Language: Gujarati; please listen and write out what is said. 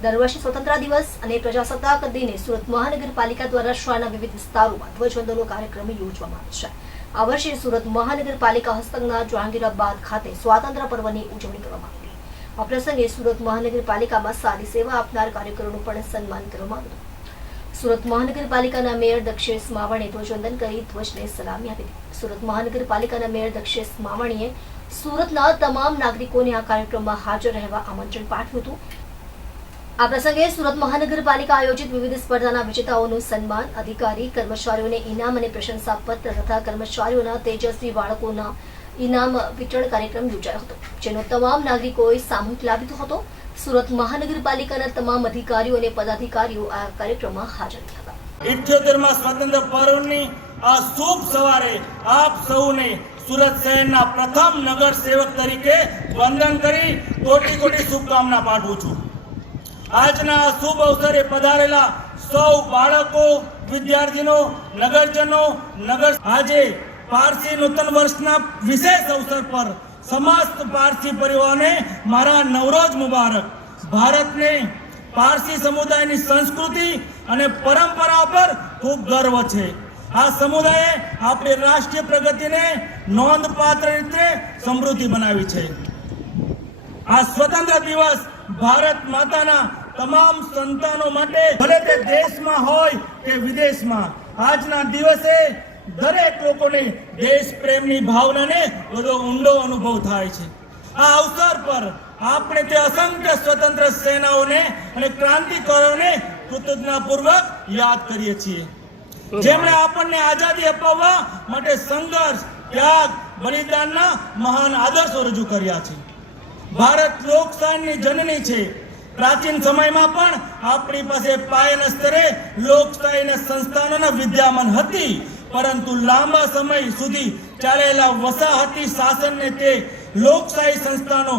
દર વર્ષે સ્વતંત્ર દિવસ અને પ્રજાસત્તાક દિને સુરત મહાનગરપાલિકા દ્વારા શહેરના વિવિધ વિસ્તારોમાં ધ્વજવંદનો કાર્યક્રમ યોજવામાં આવે છે. આ વર્ષે સુરત મહાનગરપાલિકા હસ્તકના જહાંગીરાબાદ ખાતે સ્વાતંત્ર્ય પર્વની ઉજવણી કરવામાં આવી. આ પ્રસંગે સુરત મહાનગરપાલિકામાં સારી સેવા આપનાર કાર્યકરોનું પણ સન્માન કરવામાં આવ્યું. સુરત મહાનગરપાલિકાના મેયર દક્ષેશ માવણે ધ્વજવંદન કરી ધ્વજને સલામી આપી સુરત મહાનગરપાલિકાના મેયર દક્ષેશ માવાણીએ સુરતના તમામ નાગરિકોને આ કાર્યક્રમમાં હાજર રહેવા આમંત્રણ પાઠવ્યું હતું. આ પ્રસંગે સુરત મહાનગરપાલિકા આયોજિત વિવિધ સ્પર્ધાના વિજેતાઓનું સન્માન, અધિકારી, કર્મચારીઓને ઇનામ અને પ્રશંસાપત્ર તથા કર્મચારીઓના તેજસ્વી બાળકોના ઇનામ વિતરણ કાર્યક્રમ યોજાયો હતો, જેનો તમામ નાગરિકોએ સામૂહિક લાભ લીધો હતો. સુરત મહાનગરપાલિકાના તમામ અધિકારીઓ અને પદાધિકારીઓ આ કાર્યક્રમમાં હાજર રહ્યા હતા. ઇઠ્યોતેરમાં સ્વતંત્ર પર્વની આ શુભ સવારે આપ સૌને સુરત શહેરના પ્રથમ નગર સેવક તરીકે વંદન કરી, કોટી કોટી શુભકામના પાઠવું છું. આજના શુભ અવસરે પધારેલા સૌ બાળકો, વિદ્યાર્થીનો, નગરજનો, નગર આજે પારસી નૂતન વર્ષના વિશેષ અવસર પર સમસ્ત પારસી પરિવારને મારા નવરોજ મુબારક. ભારતને પારસી સમુદાયની સંસ્કૃતિ અને પરંપરા પર ખૂબ ગર્વ છે. આ સમુદાયે આપણી રાષ્ટ્રીય પ્રગતિને નોંધપાત્ર રીતે સમૃદ્ધિ બનાવી છે. આ સ્વતંત્ર દિવસ ભારત માતાના તમામ સંતાનો માટે ભલે તે દેશમાં હોય કે વિદેશમાં, આજના દિવસે દરેક લોકોને દેશ પ્રેમની ભાવનાને વધુ ઊંડો અનુભવ થાય છે. આ અવસર પર આપણે તે અસંખ્ય સ્વતંત્ર સેનાઓને અને ક્રાંતિકારોને કૃતજ્ઞતાપૂર્વક યાદ કરીએ છીએ. જેમણે આપણને આઝાદી અપાવવા માટે સંઘર્ષ, ત્યાગ, બલિદાનના મહાન આદર્શો રજૂ કર્યા છે. ભારત લોકશાહીની જનની છે. પ્રાચીન સમયમાં પણ આપણી પાસે પાયાના સ્તરે લોકશાહીના સંસ્થાનોના વિદ્યામાન હતી. પરંતુ લાંબા સમય સુધી ચાલેલા વસાહતી શાસનને તે લોકશાહી સંસ્થાનો